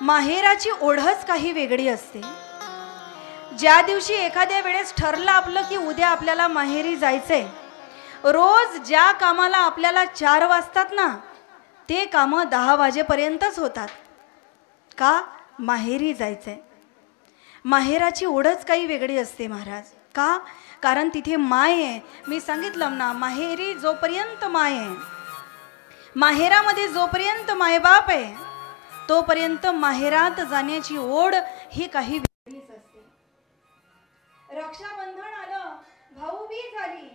माहेराची ओढच काही वेगळी असते. ज्या दिवशी एखाद्या वेळेस ठरलं आपलं की उद्या आपल्याला माहेरी जायचंय, रोज ज्या कामाला आपल्याला 4 वाजतात ना, ते कामं 10 वाजेपर्यंतच होतात. का? माहेरी जायचंय. माहेराची ओढच काही वेगळी असते महाराज. का? कारण तिथे माय आहे. मी सांगितलं ना, माहेरी जोपर्यंत माय आहे, माहेरामध्ये जोपर्यंत मायबाप आहे, तोपर्यंत माहेरात जाण्याची ओढ ही काही वेगळीच असते. रक्षाबंधन आलं, भाऊबीज आली,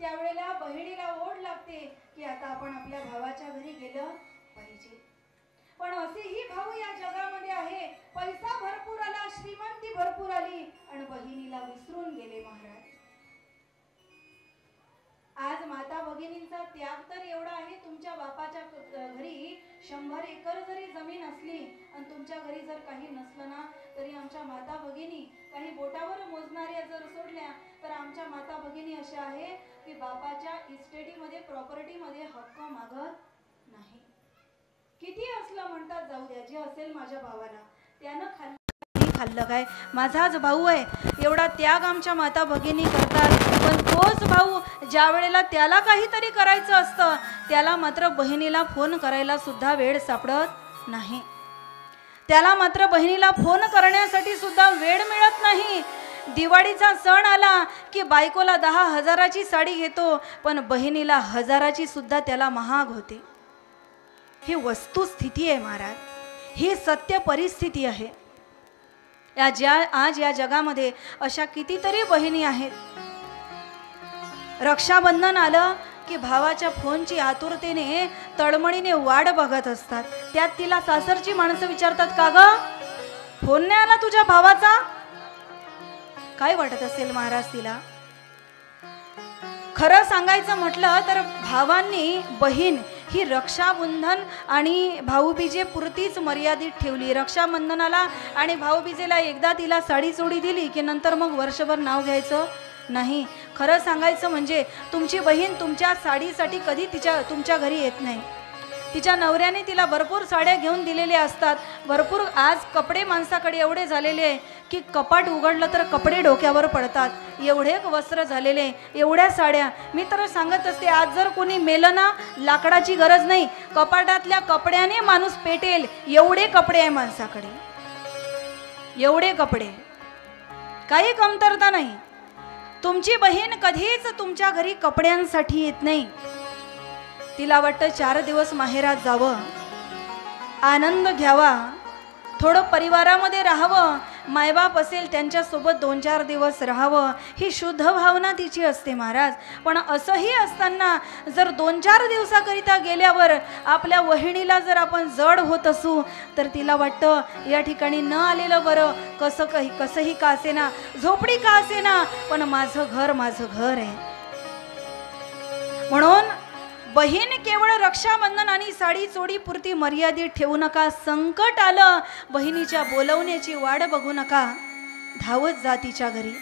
त्यावेळेला बहिणीला ओढ लागते की आता आपण आपल्या भावाच्या घरी गेलं पाहिजे. पण असेही भाऊ या जगामध्ये आहे, पैसा भरपूर आला, श्रीमंती भरपूर आली आणि बहिणीला विसरून गेले महाराज. आज माता भगिनींचा त्याग तर एवढा आहे, तुमच्या बापाच्या घरी 100 एकर जरी जमीन असली आणि तुमच्या घरी जर काही नसलं ना, तरी आमच्या माता भगिनी काही बोटावर मोजणाऱ्या जर सोडल्या तर आमच्या माता भगिनी अशा आहे की बापाच्या इस्टेटीमध्ये, प्रॉपर्टीमध्ये हक्क मागत नाही. किती असलं म्हणतात, जाऊ द्या, जे असेल माझ्या भावाला, त्यानं खाल्लं काय, माझाच भाऊ आहे, एवढा त्याग आमच्या माता भगिनी करतात. पण तोच भाऊ ज्या वेळेला त्याला काहीतरी करायचं असतं, त्याला मात्र बहिणीला फोन करायला सुद्धा वेळ सापडत नाही. त्याला मात्र बहिणीला फोन करण्यासाठी सुद्धा वेळ मिळत नाही. दिवाळीचा सण आला की बायकोला 10,000ची साडी घेतो, पण बहिणीला 1000ची सुद्धा त्याला महाग होते. ही वस्तुस्थिती आहे महाराज, ही सत्य परिस्थिती आहे. आज या जगामध्ये अशा कितीतरी बहिणी आहेत. रक्षाबंधन आलं की भावाच्या फोनची आतुरतेने, तळमळीने वाट बघत असतात. त्यात तिला सासरची माणसं विचारतात, का ग फोन नाही आला तुझ्या भावाचा? काय वाटत असेल महाराज तिला? खरं सांगायचं म्हटलं तर भावांनी बहीण ही रक्षाबंधन आणि भाऊबीजे पुरतीच मर्यादित ठेवली. रक्षाबंधनाला आणि भाऊबीजेला एकदा तिला साडी चोडी दिली की नंतर मग वर्षभर नाव घ्यायचं नाही. खरं सांगायचं म्हणजे तुमची बहीण तुमच्या साडीसाठी कधी तुमच्या घरी येत नाही. तिच्या नवऱ्याने तिला भरपूर साड्या घेऊन दिलेल्या असतात. भरपूर आज कपडे माणसाकडे एवढे झालेले आहे की कपाट उघडलं तर कपडे डोक्यावर पडतात, एवढे वस्त्र झालेले, एवढ्या साड्या. मी तर सांगत असते, आज जर कोणी मेलं ना, लाकडाची गरज नाही, कपाटातल्या कपड्याने माणूस पेटेल, एवढे कपडे आहे माणसाकडे, एवढे कपडे, काही कमतरता नाही. तुमची बहीण कधीच तुमच्या घरी कपड्यांसाठी येत नाही. तिला वाटतं 4 दिवस माहेरात जावं, आनंद घ्यावा, थोडं परिवारामध्ये राहावं, मायबाप असेल त्यांच्यासोबत 2-4 दिवस राहावं, ही शुद्ध भावना तिची असते महाराज. पण असंही असताना जर 2-4 दिवसाकरिता गेल्यावर आपल्या वहिनीला जर आपण जड होत असू तर तिला वाटतं या ठिकाणी न आलेलं बरं, कसंही का असेना, झोपडी का असेना, पण माझं घर आहे. म्हणून बहीण केवळ रक्षाबंधन आणि साडी चोडी पुरती मर्यादित ठेवू नका. संकट आलं, बहिणीच्या बोलवण्याची वाट बघू नका, धावत जा तिच्या घरी.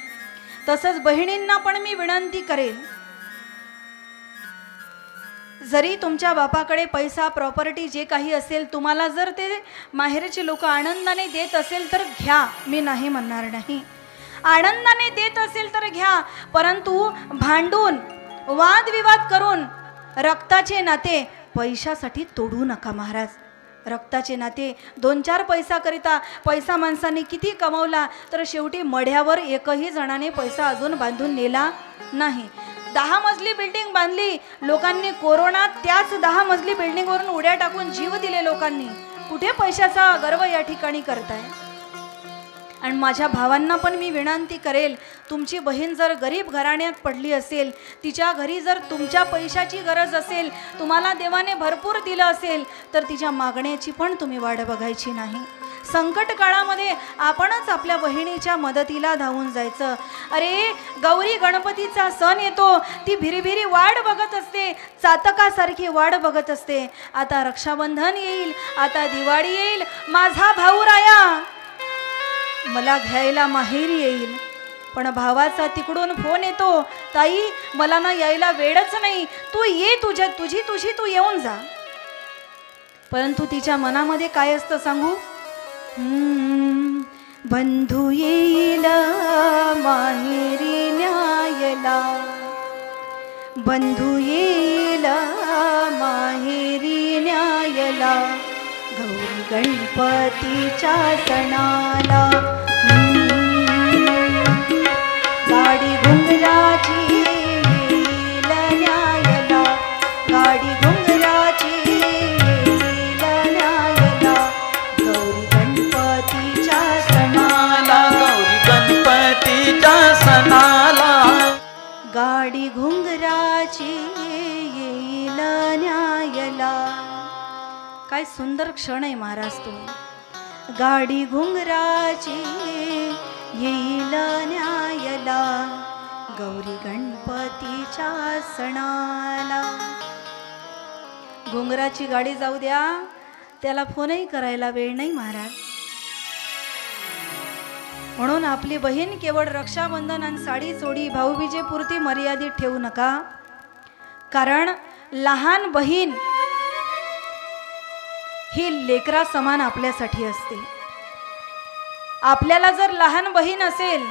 तसंच बहिणींना पण मी विनंती करेल, जरी तुमच्या बापाकडे पैसा, प्रॉपर्टी जे काही असेल, तुम्हाला जर ते माहेरचे लोक आनंदाने देत असेल तर घ्या, मी नाही म्हणणार नाही. आनंदाने देत असेल तर घ्या, परंतु भांडून, वादविवाद करून रक्ताचे नाते पैशासाठी तोडू नका महाराज. रक्ताचे नाते 2-4 पैसाकरिता, पैसा माणसाने किती कमवला तर शेवटी मढ्यावर एकही जणाने पैसा अजून बांधून नेला नाही. 10 मजली बिल्डिंग बांधली लोकांनी, कोरोनात त्याच 10 मजली बिल्डिंगवरून उड्या टाकून जीव दिले लोकांनी. कुठे पैशाचा गर्व या ठिकाणी करताय? आणि माझ्या भावांना पण मी विनंती करेल, तुमची बहीण जर गरीब घराण्यात पडली असेल, तिच्या घरी जर तुमच्या पैशाची गरज असेल, तुम्हाला देवाने भरपूर दिलं असेल, तर तिच्या मागण्याची पण तुम्ही वाट बघायची नाही. संकट काळामध्ये आपणच आपल्या बहिणीच्या मदतीला धावून जायचं. अरे गौरी गणपतीचा सण येतो, ती भिरीभिरी वाट बघत असते, चातकासारखी वाट बघत असते. आता रक्षाबंधन येईल, आता दिवाळी येईल, माझा भाऊ राया मला घ्यायला माहेरी येईल. पण भावाचा तिकडून फोन येतो, ताई मला ना यायला वेळच नाही, तू ये, तुझी तू येऊन जा. परंतु तिच्या मनामध्ये काय असतं सांगू? बंधू येईल माहेरी न्यायला, बंधू येईल माहेरी न्यायला, गौरी गणपतीच्या सणाला. गाडी घुंगराची येईल न्यायला, गाडी घुंगराची येईल न्यायला, गौरी गणपतीच्या सणाला, गौरी गणपतीच्या सणाला. गाडी घुंगराची येईल न्यायला. काय सुंदर क्षण आहे महाराज तो. गाडी घुंगराची येईल न्यायला, गौरी गणपतीच्या सणाला. घुंगराची गाडी जाऊ द्या, त्याला फोनही करायला वेळ नाही महाराज. म्हणून आपली बहीण केवळ रक्षाबंधन आणि साडी चोडी भाऊबीजेपुरती मर्यादित ठेवू नका. कारण लहान बहीण ही लेकरा समान आपल्यासाठी असते. आपल्याला जर लहान बहीण असेल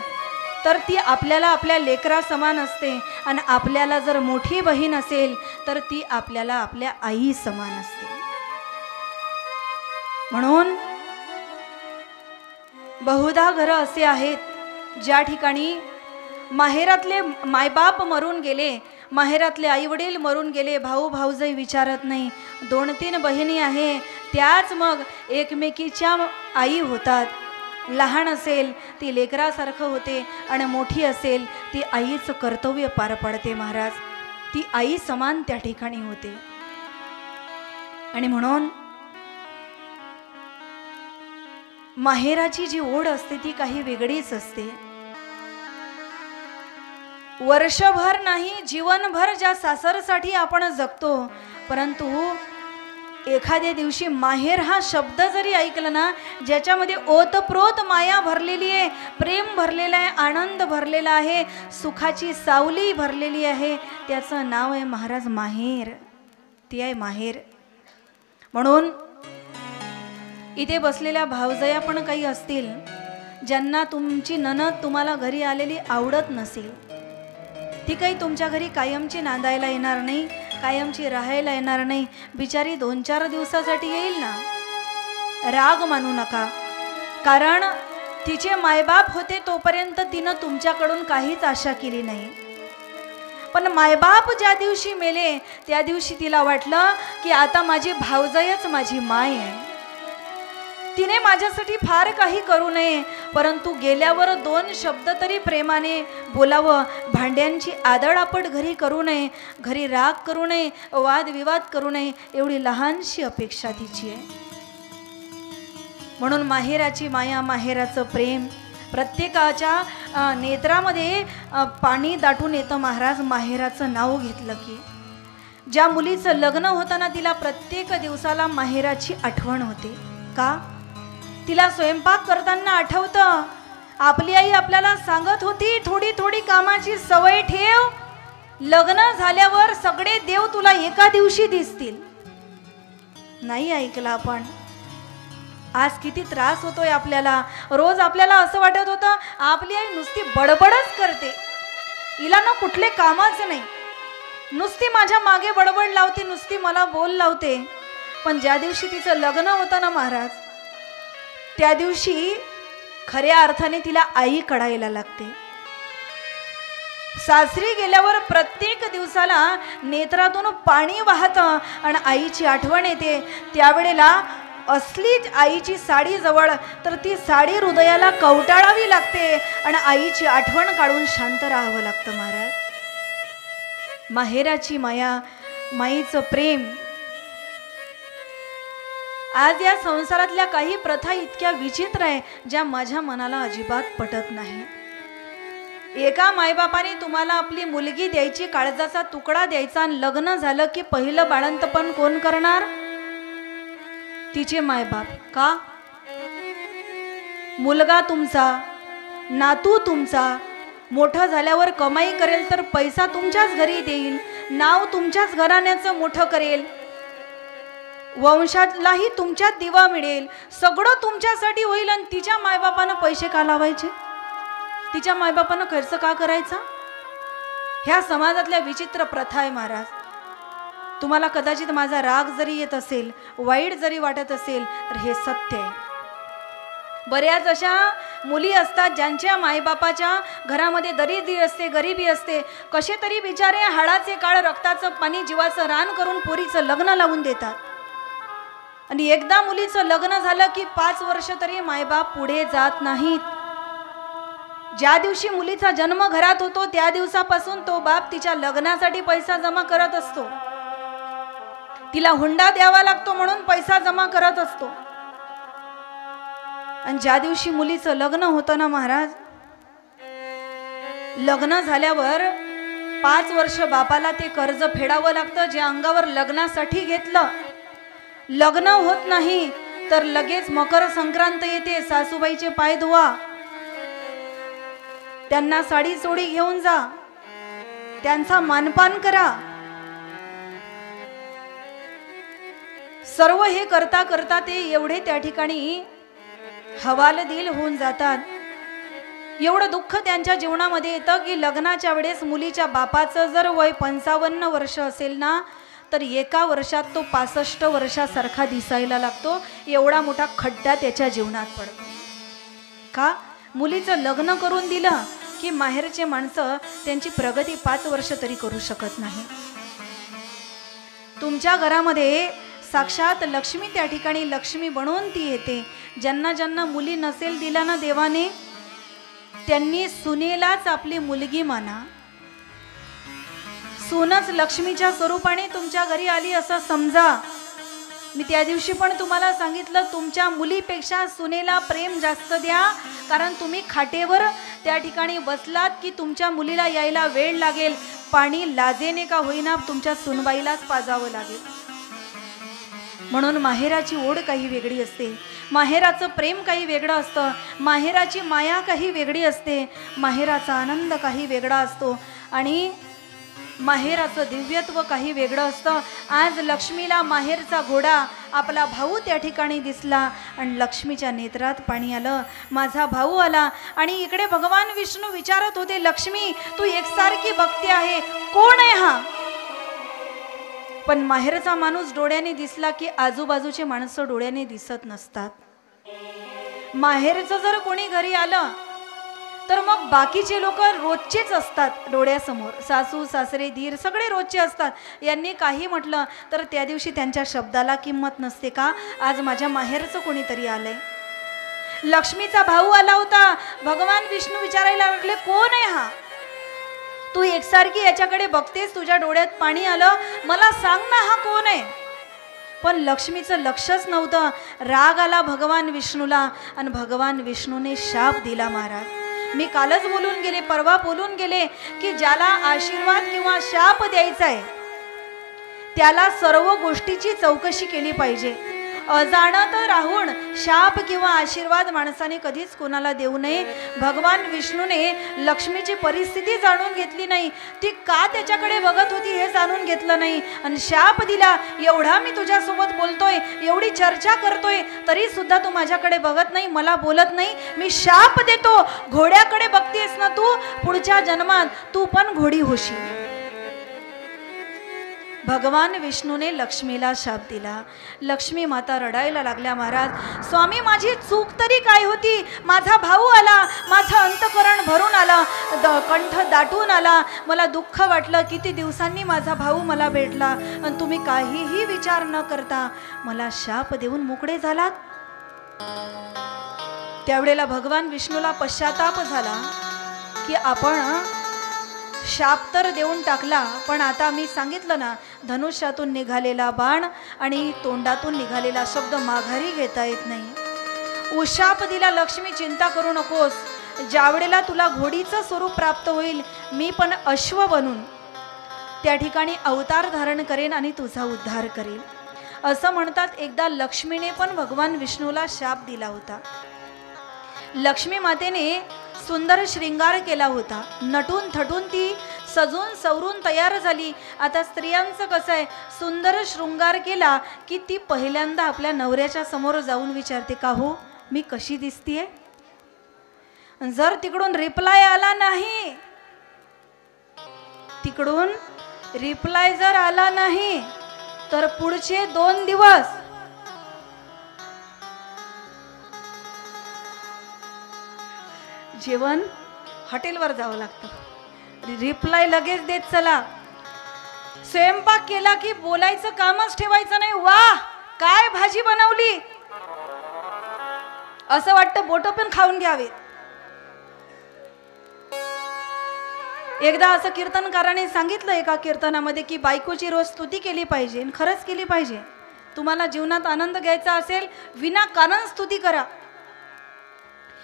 तर ती आपल्याला आपल्या लेकरा समान असते, आणि आपल्याला जर मोठी बहीण असेल तर ती आपल्याला आपल्या आई समान असते. म्हणून बहुधा घरं असे आहेत ज्या ठिकाणी माहेरातले मायबाप मरून गेले, माहेरातले आईवडील मरून गेले, भाऊ भाऊजाई विचारत नाही. 2-3 बहिणी आहे, त्याच मग एकमेकीच्या आई होतात. लहान असेल ती लेकरासारखं होते, आणि मोठी असेल ती आईचं कर्तव्य पार पडते महाराज. ती आई समान त्या ठिकाणी होते. आणि म्हणून माहेराची जी ओढ असते ती काही वेगळीच असते. वर्षभर नाही, जीवनभर ज्या सासरसाठी आपण जगतो, परंतु एखाद्या दिवशी माहेर हा शब्द जरी ऐकला ना, ज्याच्यामध्ये ओतप्रोत माया भरलेली आहे, प्रेम भरलेला आहे, आनंद भरलेला आहे, सुखाची सावली भरलेली आहे, त्याचं नाव आहे महाराज माहेर. ती आहे माहेर. म्हणून इथे बसलेल्या भावजया पण काही असतील ज्यांना तुमची नणद तुम्हाला घरी आलेली आवडत नसेल. ती काही तुमच्या घरी कायमची नांदायला येणार नाही, कायमची राहायला येणार नाही. बिचारी 2-4 दिवसासाठी येईल ना, राग मानू नका. कारण तिचे मायबाप होते तोपर्यंत तिनं तुमच्याकडून काहीच आशा केली नाही. पण मायबाप ज्या दिवशी मेले त्या दिवशी तिला वाटलं की आता माझी भावजयच माझी माय आहे. तिने माझ्यासाठी फार काही करू नये, परंतु गेल्यावर 2 शब्द तरी प्रेमाने बोलावं. भांड्यांची आदळआपट घरी करू नये, घरी राग करू नये, वादविवाद करू नये, एवढी लहानशी अपेक्षा तिची आहे. म्हणून माहेराची माया, माहेराचं प्रेम प्रत्येकाच्या नेत्रामध्ये पाणी दाटून येतं महाराज. माहेराचं नाव घेतलं की ज्या मुलीचं लग्न होताना तिला प्रत्येक दिवसाला माहेराची आठवण होते. का? तिला स्वयंपाक करताना आठवतं, आपली आई आपल्याला सांगत होती थोडी थोडी कामाची सवय ठेव, लग्न झाल्यावर सगळे देव तुला एका दिवशी दिसतील. नाही ऐकलं आपण. आज किती त्रास होतोय आपल्याला. रोज आपल्याला असं वाटत होतं आपली आई नुसती बडबडच करते, हिला ना कुठले कामच नाही, नुसती माझ्या मागे बडबड लावते, नुसती मला बोल लावते. पण ज्या दिवशी तिचं लग्न होतं ना महाराज, त्या दिवशी खऱ्या अर्थाने तिला आई कळायला लागते. सासरी गेल्यावर प्रत्येक दिवसाला नेत्रातून पाणी वाहतं आणि आईची आठवण येते. त्यावेळेला असली आईची साडी जवळ तर ती साडी हृदयाला कवटाळावी लागते आणि आईची आठवण काढून शांत राहावं लागतं महाराज. माहेराची माया, माईचं प्रेम. आज या संसारातल्या काही प्रथा इतक्या विचित्र आहे ज्या माझ्या मनाला अजिबात पटत नाही. एका मायबापाने तुम्हाला आपली मुलगी द्यायची, काळजाचा तुकडा द्यायचा, आणि लग्न झालं की पहिलं बाळंतपण कोण करणार? तिचे मायबाप. का? मुलगा तुमचा, नातू तुमचा, मोठं झाल्यावर कमाई करेल तर पैसा तुमच्याच घरी देईल, नाव तुमच्याच घराण्याचं मोठं करेल. वंशातलाही तुमच्यात दिवा मिळेल, सगळं तुमच्यासाठी होईल, आणि तिच्या मायबापानं पैसे का लावायचे? तिच्या मायबापानं खर्च का करायचा? ह्या समाजातल्या विचित्र प्रथा आहे महाराज. तुम्हाला कदाचित माझा राग जरी येत असेल, वाईट जरी वाटत असेल, तर हे सत्य आहे. बऱ्याच अशा मुली असतात ज्यांच्या मायबापाच्या घरामध्ये दरिद्री असते, गरिबी असते, कसे तरी बिचारे हाडाचे काळ, रक्ताचं पाणी, जीवाचं रान करून पोरीचं लग्न लावून देतात. आणि एकदा मुलीचं लग्न झालं की 5 वर्ष तरी मायबाप पुढे जात नाहीत. ज्या दिवशी मुलीचा जन्म घरात होतो त्या दिवसापासून तो बाप तिच्या लग्नासाठी पैसा जमा करत असतो, तिला हुंडा द्यावा लागतो म्हणून पैसा जमा करत असतो. आणि ज्या दिवशी मुलीचं लग्न होतं ना महाराज, लग्न झाल्यावर 5 वर्ष बापाला ते कर्ज फेडावं लागतं जे अंगावर लग्नासाठी घेतलं. लग्न होत नाही तर लगेच मकर संक्रांत येते, सासूबाईचे पाय धुवा, त्यांना साडी चोळी घेऊन जा, त्यांचा मानपान करा. सर्व हे करता करता ते एवढे त्या ठिकाणी हवालदिल होऊन जातात. एवढं दुःख त्यांच्या जीवनामध्ये येतं की लग्नाच्या वेळेस मुलीच्या बापाचं जर वय 55 वर्ष असेल ना, तर एका वर्षात तो 65 वर्षासारखा दिसायला लागतो. एवढा मोठा खड्डा त्याच्या जीवनात पडतो. का? मुलीचं लग्न करून दिलं की माहेरचे माणसं त्यांची प्रगती 5 वर्ष तरी करू शकत नाही. तुमच्या घरामध्ये साक्षात लक्ष्मी त्या ठिकाणी लक्ष्मी बनवून ती येते. ज्यांना ज्यांना मुली नसेल दिला ना देवाने, त्यांनी सुनेलाच आपली मुलगी माना. सूनच लक्ष्मीच्या स्वरूपाने तुमच्या घरी आली असं समजा. मी त्या दिवशी पण तुम्हाला सांगितलं, तुमच्या मुलीपेक्षा सुनेला प्रेम जास्त द्या, कारण तुम्ही खाटेवर त्या ठिकाणी बसलात की तुमच्या मुलीला यायला वेळ लागेल. पाणी लाजेने का होईना तुमच्या सुनबाईलाच पाजावं लागेल. म्हणून माहेराची ओढ काही वेगळी असते, माहेराचं प्रेम काही वेगळं असतं, माहेराची माया काही वेगळी असते, माहेराचा आनंद काही वेगळा असतो आणि माहेराचं दिव्यत्व काही वेगळं असतं. आज लक्ष्मीला माहेरचा घोडा आपला भाऊ त्या ठिकाणी दिसला आणि लक्ष्मीच्या नेत्रात पाणी आलं. माझा भाऊ आला आणि इकडे भगवान विष्णू विचारत होते, लक्ष्मी तू एकसारखी बघते आहे, कोण आहे हा? पण माहेरचा माणूस डोळ्याने दिसला की आजूबाजूचे माणसं डोळ्याने दिसत नसतात. माहेरचं जर कोणी घरी आलं तर मग बाकीचे लोक रोजचेच असतात डोळ्यासमोर, सासू सासरे धीर सगळे रोजचे असतात. यांनी काही म्हटलं तर त्या दिवशी त्यांच्या शब्दाला किंमत नसते. का? आज माझ्या माहेरचं कोणीतरी आलंय. लक्ष्मीचा भाऊ आला होता. भगवान विष्णू विचारायला लागले, कोण आहे हा? तू एकसारखी याच्याकडे बघतेस, तुझ्या डोळ्यात पाणी आलं, मला सांग ना हा कोण आहे? पण लक्ष्मीचं लक्षच नव्हतं. राग आला भगवान विष्णूला आणि भगवान विष्णूने शाप दिला. महाराज मी कालच बोलून गेले, परवा बोलून गेले की ज्याला आशीर्वाद किंवा शाप द्यायचा आहे त्याला सर्व गोष्टीची चौकशी केली पाहिजे. अजाणत राहून शाप किंवा आशीर्वाद माणसाने कधीच कोणाला देऊ नये. भगवान विष्णूने लक्ष्मीची परिस्थिती जाणून घेतली नाही, ती का त्याच्याकडे बघत होती हे जाणून घेतलं नाही आणि शाप दिला. एवढा मी तुझ्यासोबत बोलतोय, एवढी चर्चा करतोय, तरी सुद्धा तू माझ्याकडे बघत नाही, मला बोलत नाही. मी शाप देतो, घोड्याकडे बघतेस ना तू, पुढच्या जन्मात तू पण घोडी होशील. भगवान विष्णूने लक्ष्मीला शाप दिला. लक्ष्मी माता रडायला लागल्या, महाराज स्वामी माझी चूक तरी काय होती? माझा भाऊ आला, माझं अंतकरण भरून आलं, कंठ दाटून आला, मला दुःख वाटलं. किती दिवसांनी माझा भाऊ मला भेटला आणि तुम्ही काहीही विचार न करता मला शाप देऊन मोकळे झालात. त्यावेळेला भगवान विष्णूला पश्चाताप झाला की आपण शाप तर देऊन टाकला, पण आता मी सांगितलं ना, धनुष्यातून निघालेला बाण आणि तोंडातून निघालेला शब्द माघारी घेता येत नाही. उशाप दिला, लक्ष्मी चिंता करू नकोस, ज्यावेळेला तुला घोडीचं स्वरूप प्राप्त होईल मी पण अश्व बनून त्या ठिकाणी अवतार धारण करेन आणि तुझा उद्धार करेल. असं म्हणतात एकदा लक्ष्मीने पण भगवान विष्णूला शाप दिला होता. लक्ष्मी मातेने सुंदर श्रृंगार केला होता, नटून थटून ती सजून सवरून तयार झाली. आता स्त्रियांचं कसं आहे, सुंदर शृंगार केला की ती पहिल्यांदा आपल्या नवऱ्याच्या समोर जाऊन विचारते, का हो मी कशी दिसतीये. जर तिकडून रिप्लाय आला नाही, तिकडून रिप्लाय जर आला नाही तर पुढचे 2 दिवस जेवण हॉटेलवर जावं लागतं. रिप्लाय लगेच देत चला. स्वयंपाक केला की बोलायचं कामच ठेवायचं नाही. वा काय भाजी बनवली, असं वाटतं बोट पण खाऊन घ्यावे. एकदा असं कीर्तनकाराने सांगितलं एका कीर्तनामध्ये की बायकोची रोज स्तुती केली पाहिजे. खरंच केली पाहिजे. तुम्हाला जीवनात आनंद घ्यायचा असेल, विनाकारण स्तुती करा.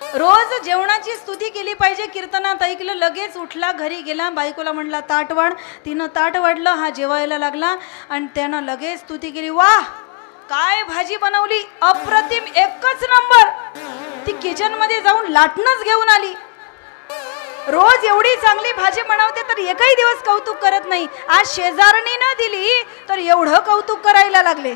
रोज जेवणाची स्तुती केली पाहिजे. कीर्तनात ऐकलं, लगेच उठला, घरी गेला, बायकोला म्हणला ताट वाढ. तिनं ताट वाढलं, हा जेवायला लागला आणि त्यानं लगेच स्तुती केली. वाह काय भाजी बनवली, अप्रतिम, एकच नंबर. ती किचन मध्ये जाऊन लाटणंच घेऊन आली. रोज एवढी चांगली भाजी बनवते तर एकही दिवस कौतुक करत नाही. आज शेजारणीनं दिली तर एवढं कौतुक करायला लागले.